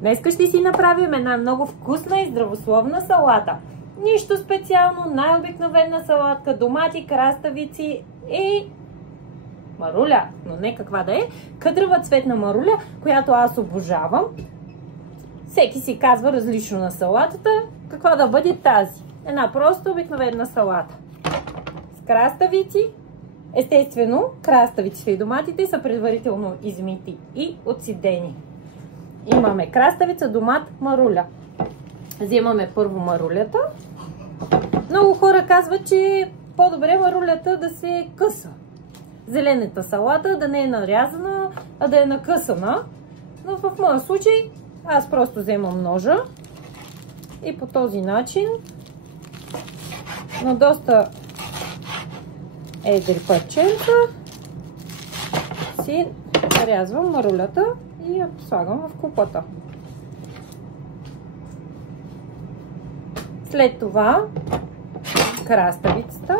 Днес ще си направим една много вкусна и здравословна салата. Нищо специално, най-обикновена салатка, домати, краставици и маруля, но не каква да е, къдрава цветна маруля, която аз обожавам. Всеки си казва различно на салатата, каква да бъде тази. Една просто обикновена салата. С краставици. Естествено, краставиците и доматите са предварително измити и отсидени. Имаме краставица, домат, маруля. Вземаме първо марулята. Много хора казват, че е по-добре марулята да се къса. Зелената салата да не е нарязана, а да е накъсана. Но в моя случай аз просто вземам ножа и по този начин на доста едри парченца си нарязвам марулята и я слагам в купата. След това краставицата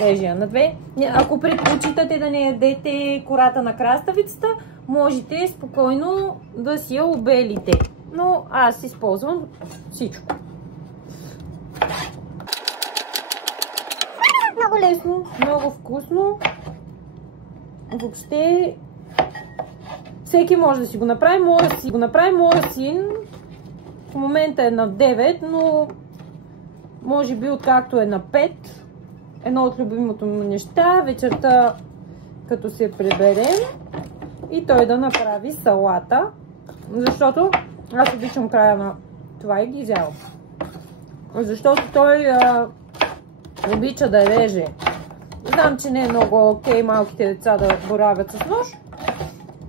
режа я на две. Ако предпочитате да не ядете кората на краставицата, можете спокойно да си я обелите. Но аз използвам всичко. Много лесно, много вкусно. Въобще всеки може да си го направи. Моя син в момента е на 9, но може би откакто е на 5. Едно от любимото му неща вечерта, като се приберем и той да направи салата, защото аз обичам края на това и ги взявам. Защото той обича да реже. Знам, че не е много окей малките деца да боравят с нож,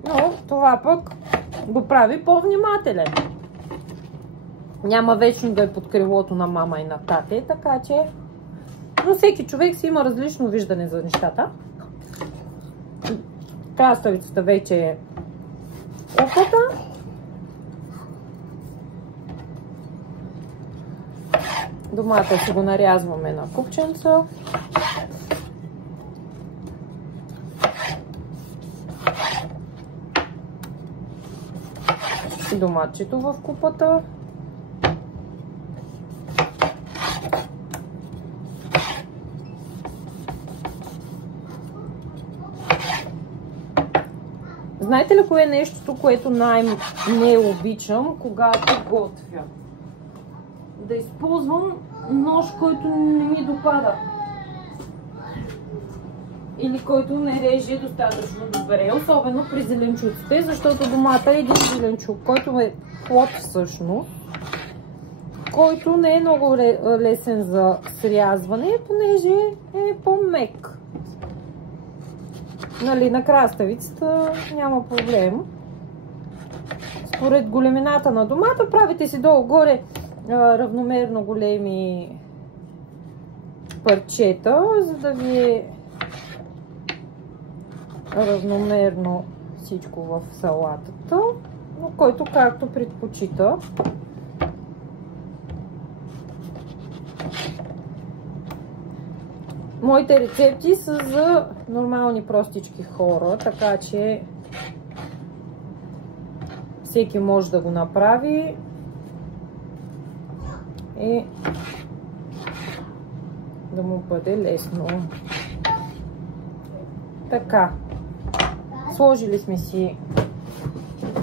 но това пък го прави по-внимателен. Няма вечно да е под крилото на мама и на тате, така че... Но всеки човек си има различно виждане за нещата. Краставицата вече е опата. Домата си го нарязваме на купченца. Доматчето в купата. Знаете ли кое е нещото, което най-не обичам, когато готвя? Да използвам нож, който не ми допада. Или който не реже достатъчно добре, особено при зеленчуците, защото домата е един зеленчук, който е плод всъщност, който не е много лесен за срязване, понеже е по-мек. Нали, на краставицата няма проблем. Според големината на домата правите си долу-горе равномерно големи парчета, за да ви е равномерно всичко в салатата, но който както предпочита. Моите рецепти са за нормални простички хора, така че всеки може да го направи и да му бъде лесно. Така, сложили сме си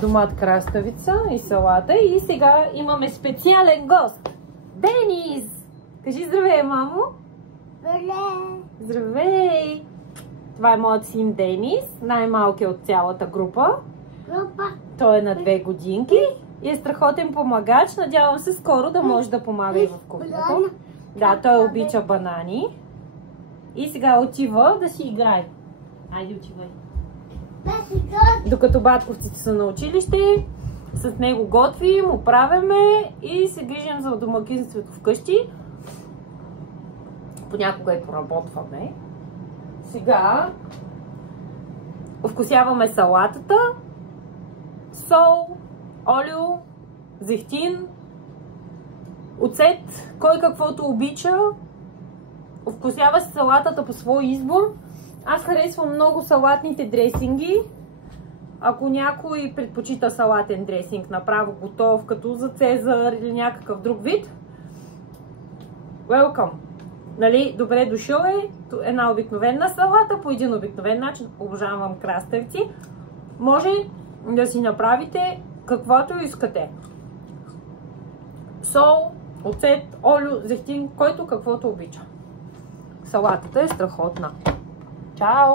домат, краставица и салата и сега имаме специален гост. Денис! Кажи здравей, мамо! Здравей! Това е моят син Денис, най-малкият от цялата група. Той е на 2 годинки и е страхотен помагач. Надявам се скоро да може да помага и в кухнята. Да, той обича банани. И сега отива да си играе. Айде, отивай. Докато батковците са на училище, с него готвим, оправяме и се грижим за домакинството вкъщи. Понякога и поработваме. Сега вкусяваме салатата. Сол, олио, зехтин, оцет, кой каквото обича. Вкусява се салатата по свой избор. Аз харесвам много салатните дресинги. Ако някой предпочита салатен дресинг, направо готов, като за Цезар или някакъв друг вид, welcome! Нали, добре дошъл е една обикновена салата по един обикновен начин. Обожавам краставици. Може да си направите каквото искате. Сол, оцет, олио, зехтин, който каквото обича. Салатата е страхотна. Чао!